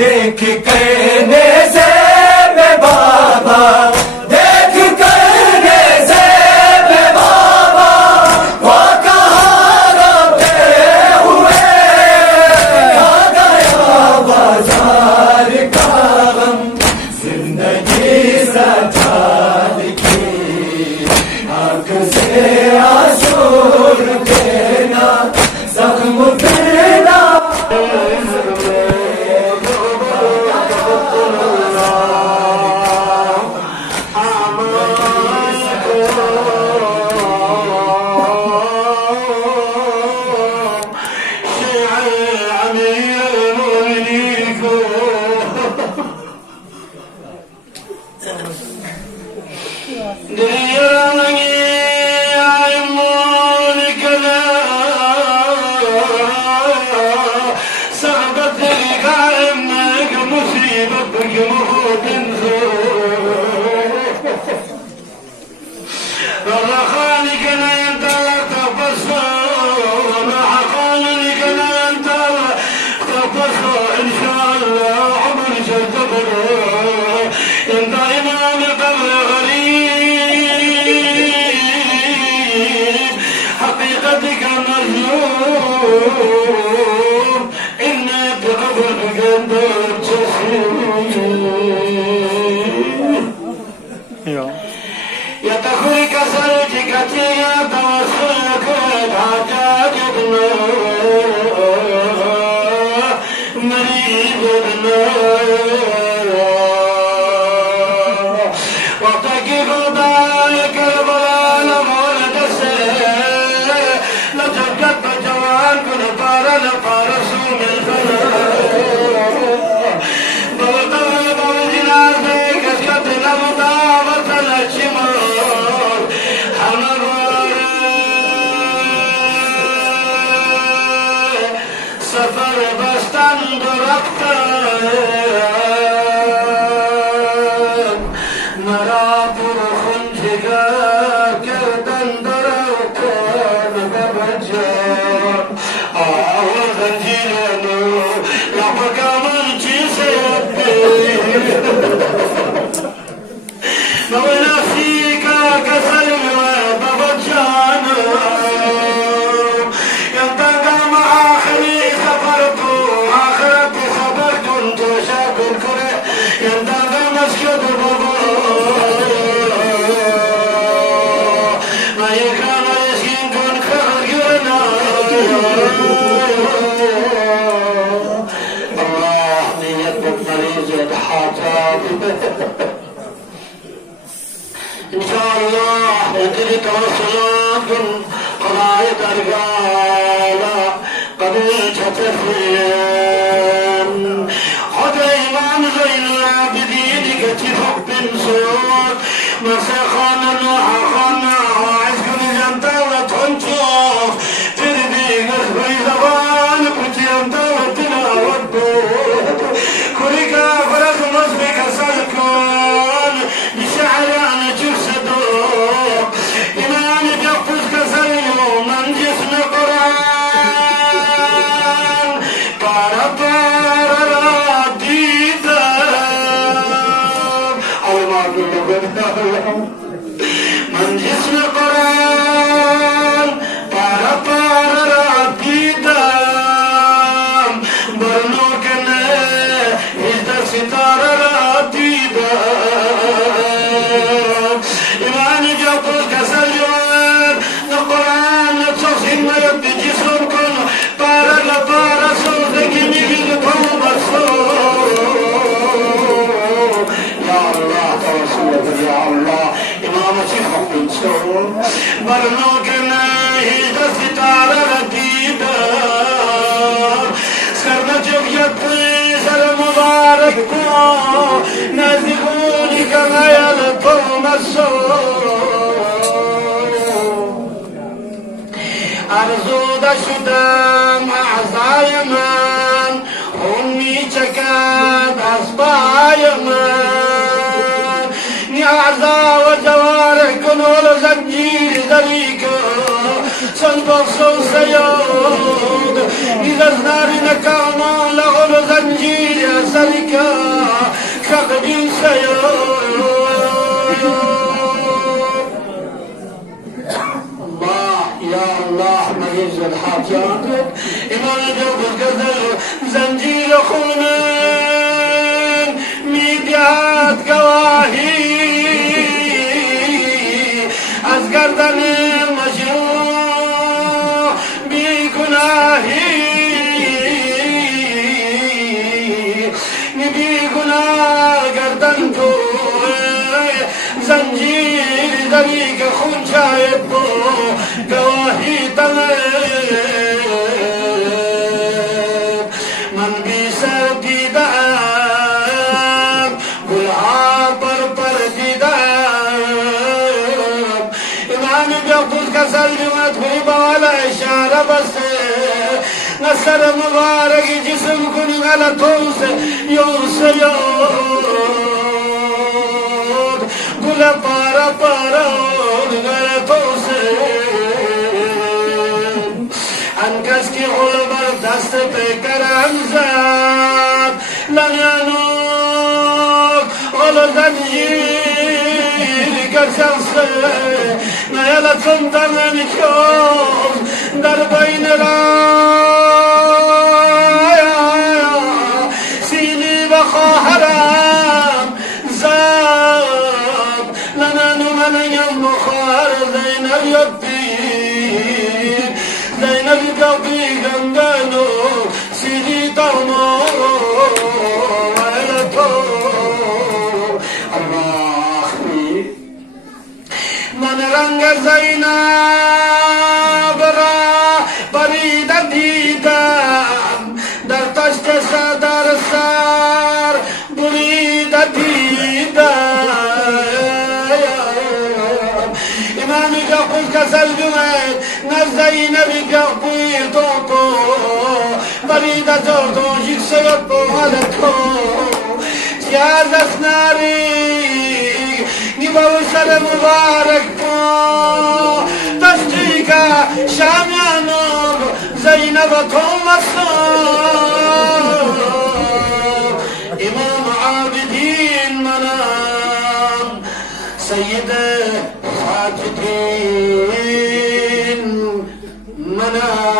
देख कहने से मैं बाबा, देख कहने से मैं बाबा, वो कहाँ रोते हुए आ गया बाजार का गम, जिंदगी सजा लिखी आँख से आंसू देना, जख्म फिरना arzuda şudam azayaman ummi çekad asbayaman ni arza ve cevarih kunul zanjir zarika sanbaf sol sayad ni zaznari nakaman زنجیر سرکا کقبین سیار الله یا الله مریض الحاجات ایمان جبر گذر زنجیر خونن میدیاد گواهی از گردن مجروح بی گناهی بی گناه گردن تو زنجیر دری که خون شاید تو گواهی طلب من بی سر دیدم گلها پر دیدم امام بیقود کسل جمعت خوی بالا اشاره بسته نصر مبارک جسم کنی غلطوں سے یوں سے یور گل پارا غلطوں سے انکس کی غلبر دست پہ کرم زد لم ینوک غلو زنجیر کر شخصه نیلتم تمن شد در بین را خواهرم زد لنن منیم بخار زینب یبید زینب یبی گندنو سیدی تامو ویلتو الله من رنگ زینب را برید دیدم در تشت صدر سر برید دیدم امامی که خود کسل جمعید نزدینبی که بوی تو برید تو جیک سید تو حالتو سیاد اسناری نیباو سر مبارک تو تشتی که شامیانو زینب تو مصاب امام عابدین منام سید خاجدین منام